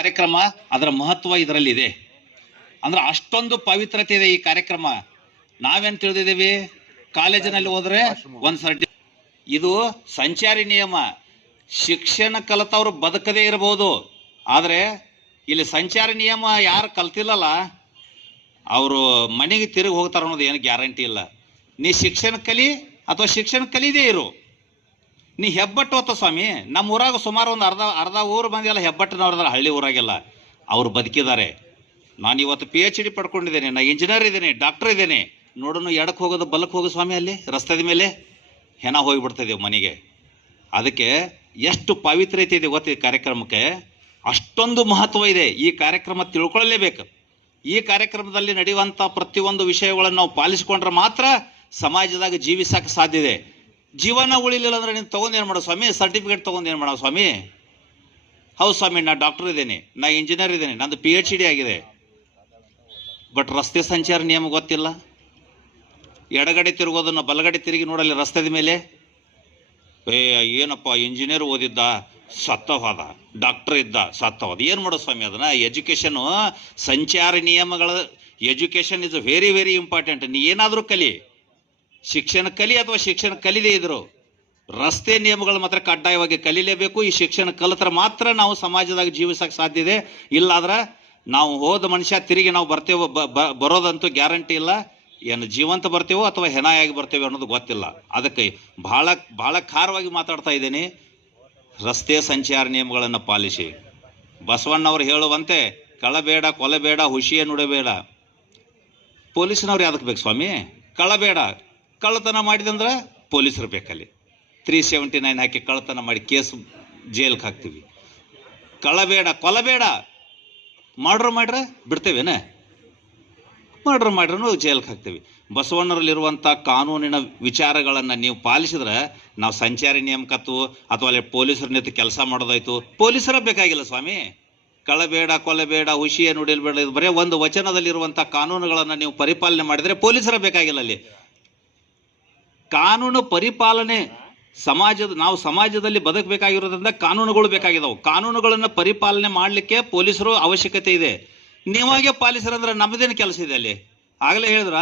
ಕಾರ್ಯಕ್ರಮ, ಅದರ ಮಹತ್ವ ಇದರಲ್ಲಿದೆ. ಅಂದ್ರೆ ಅಷ್ಟೊಂದು ಪವಿತ್ರತೆ ಇದೆ ಈ ಕಾರ್ಯಕ್ರಮ. ನಾವೇನ್ ತಿಳಿದಿದ್ದೀವಿ, ಕಾಲೇಜಿನಲ್ಲಿ ಹೋದ್ರೆ ಒಂದ್ ಸರ್ಟಿ, ಇದು ಸಂಚಾರಿ ನಿಯಮ. ಶಿಕ್ಷಣ ಕಲಿತವ್ರು ಬದುಕದೇ ಇರಬಹುದು, ಆದ್ರೆ ಇಲ್ಲಿ ಸಂಚಾರಿ ನಿಯಮ ಯಾರು ಕಲ್ತಿಲ್ಲಲ್ಲ ಅವರು ಮನೆಗೆ ತಿರುಗಿ ಹೋಗ್ತಾರ ಅನ್ನೋದು ಏನು ಗ್ಯಾರಂಟಿ ಇಲ್ಲ. ನೀ ಶಿಕ್ಷಣ ಕಲಿ ಅಥವಾ ಶಿಕ್ಷಣ ಕಲಿದೇ ಇರು. ನೀ ಹೆಬ್ಬಟ್ಟು ಹೊತ್ತ ಸ್ವಾಮಿ, ನಮ್ಮ ಊರಾಗ ಸುಮಾರು ಒಂದು ಅರ್ಧ ಊರು ಮಂದಿ ಎಲ್ಲ ಹೆಬ್ಬಟ್ಟಿನವ್ರದಾರ, ಹಳ್ಳಿ ಊರಾಗೆಲ್ಲ ಅವ್ರು ಬದುಕಿದ್ದಾರೆ. ನಾನು ಇವತ್ತು PhD ಪಡ್ಕೊಂಡಿದ್ದೇನೆ, ನಾ ಇಂಜಿನಿಯರ್ ಇದ್ದೇನೆ, ಡಾಕ್ಟರ್ ಇದ್ದೇನೆ. ನೋಡೋಣ ಎಡಕ್ಕೆ ಹೋಗೋದು ಬಲಕ್ಕೆ ಹೋಗೋ ಸ್ವಾಮಿ, ಅಲ್ಲಿ ರಸ್ತೆದ ಮೇಲೆ ಹೆಣ ಹೋಗಿಬಿಡ್ತಿದ್ದೇವೆ ಮನೆಗೆ. ಅದಕ್ಕೆ ಎಷ್ಟು ಪವಿತ್ರತೆ ಇದೆ ಗೊತ್ತಿದೆ ಕಾರ್ಯಕ್ರಮಕ್ಕೆ, ಅಷ್ಟೊಂದು ಮಹತ್ವ ಇದೆ. ಈ ಕಾರ್ಯಕ್ರಮ ತಿಳ್ಕೊಳ್ಳಲೇಬೇಕು. ಈ ಕಾರ್ಯಕ್ರಮದಲ್ಲಿ ನಡೆಯುವಂಥ ಪ್ರತಿಯೊಂದು ವಿಷಯಗಳನ್ನು ನಾವು ಪಾಲಿಸಿಕೊಂಡ್ರೆ ಮಾತ್ರ ಸಮಾಜದಾಗ ಜೀವಿಸಕ್ಕೆ ಸಾಧ್ಯ ಇದೆ. ಜೀವನ ಉಳಿಲಿಲ್ಲ ಅಂದ್ರೆ ನೀನು ತೊಗೊಂಡು ಏನು ಮಾಡೋ ಸ್ವಾಮಿ, ಸರ್ಟಿಫಿಕೇಟ್ ತೊಗೊಂಡು ಏನು ಮಾಡೋ ಸ್ವಾಮಿ? ಹೌದು ಸ್ವಾಮಿ, ನಾ ಡಾಕ್ಟರ್ ಇದ್ದೇನೆ, ನಾ ಇಂಜಿನಿಯರ್ ಇದ್ದೇನೆ, ನಂದು PhD ಆಗಿದೆ, ಬಟ್ ರಸ್ತೆ ಸಂಚಾರ ನಿಯಮ ಗೊತ್ತಿಲ್ಲ. ಎಡಗಡೆ ತಿರುಗೋದನ್ನು ಬಲಗಡೆ ತಿರುಗಿ ನೋಡಲಿ ರಸ್ತೆದ ಮೇಲೆ. ಏನಪ್ಪ ಇಂಜಿನಿಯರ್ ಓದಿದ್ದ ಸತ್ತ ಹೋದ, ಡಾಕ್ಟರ್ ಇದ್ದ ಸತ್ತ ಹೋದ, ಏನು ಮಾಡೋ ಸ್ವಾಮಿ ಅದನ್ನ? ಎಜುಕೇಶನ್, ಸಂಚಾರ ನಿಯಮಗಳ education is very very important. ನೀ ಏನಾದರೂ ಕಲಿ, ಶಿಕ್ಷಣ ಕಲಿ ಅಥವಾ ಶಿಕ್ಷಣ ಕಲಿದೇ ಇದ್ರು ರಸ್ತೆ ನಿಯಮಗಳು ಮಾತ್ರ ಕಡ್ಡಾಯವಾಗಿ ಕಲಿಲೇಬೇಕು. ಈ ಶಿಕ್ಷಣ ಕಲಿತ್ರೆ ಮಾತ್ರ ನಾವು ಸಮಾಜದಾಗ ಜೀವಿಸಕ್ಕೆ ಸಾಧ್ಯ ಇದೆ. ಇಲ್ಲಾದ್ರೆ ನಾವು ಹೋದ ಮನುಷ್ಯ ತಿರುಗಿ ನಾವು ಬರ್ತೇವೋ ಬರೋದಂತೂ ಗ್ಯಾರಂಟಿ ಇಲ್ಲ. ಏನು ಜೀವಂತ ಬರ್ತೇವೋ ಅಥವಾ ಹೆಣಾಯಾಗಿ ಬರ್ತೇವೆ ಅನ್ನೋದು ಗೊತ್ತಿಲ್ಲ. ಅದಕ್ಕೆ ಬಹಳ ಬಹಳ ಖಾರವಾಗಿ ಮಾತಾಡ್ತಾ ಇದ್ದೀನಿ. ರಸ್ತೆ ಸಂಚಾರ ನಿಯಮಗಳನ್ನು ಪಾಲಿಸಿ. ಬಸವಣ್ಣವ್ರು ಹೇಳುವಂತೆ ಕಳಬೇಡ, ಕೊಲೆಬೇಡ, ಹುಷಿಯ ನುಡಬೇಡ. ಪೊಲೀಸ್ನವ್ರು ಯಾವ್ದಕ್ಕೆ ಬೇಕು ಸ್ವಾಮಿ? ಕಳಬೇಡ, ಕಳ್ಳತನ ಮಾಡಿದಂದ್ರೆ ಪೊಲೀಸರು ಬೇಕಲ್ಲಿ. 379 ಹಾಕಿ ಕಳ್ಳತನ ಮಾಡಿ ಕೇಸ್ ಜೈಲ್ಗೆ ಹಾಕ್ತೀವಿ. ಕಳಬೇಡ, ಕೊಲಬೇಡ, ಮಾಡ್ರೆ ಬಿಡ್ತೇವೇನೆ? ಮಾಡ್ರೂ ಜೈಲ್ಗೆ ಹಾಕ್ತೀವಿ. ಬಸವಣ್ಣರಲ್ಲಿರುವಂಥ ಕಾನೂನಿನ ವಿಚಾರಗಳನ್ನು ನೀವು ಪಾಲಿಸಿದ್ರೆ ನಾವು ಸಂಚಾರಿ ನೇಮಕತ್ತು ಅಥವಾ ಅಲ್ಲಿ ಪೊಲೀಸರ ನಿಂತು ಕೆಲಸ ಮಾಡೋದಾಯ್ತು. ಪೊಲೀಸರ ಬೇಕಾಗಿಲ್ಲ ಸ್ವಾಮಿ. ಕಳಬೇಡ, ಕೊಲೆಬೇಡ, ಹುಷಿಯ ನುಡಿಲ್ಬೇಡ, ಇದು ಬರೀ ಒಂದು ವಚನದಲ್ಲಿರುವಂಥ ಕಾನೂನುಗಳನ್ನು ನೀವು ಪರಿಪಾಲನೆ ಮಾಡಿದರೆ ಪೊಲೀಸರ ಬೇಕಾಗಿಲ್ಲ. ಅಲ್ಲಿ ಕಾನೂನು ಪರಿಪಾಲನೆ ನಾವು ಸಮಾಜದಲ್ಲಿ ಬದುಕಬೇಕಾಗಿರೋದ್ರಿಂದ ಕಾನೂನುಗಳು ಬೇಕಾಗಿದ್ದಾವೆ. ಕಾನೂನುಗಳನ್ನು ಪರಿಪಾಲನೆ ಮಾಡಲಿಕ್ಕೆ ಪೊಲೀಸರು ಅವಶ್ಯಕತೆ ಇದೆ. ನೀವಾಗೆ ಪಾಲಿಸರಂದ್ರೆ ನಮ್ಮದೇನು ಕೆಲಸ ಇದೆ ಅಲ್ಲಿ? ಆಗಲೇ ಹೇಳಿದ್ರ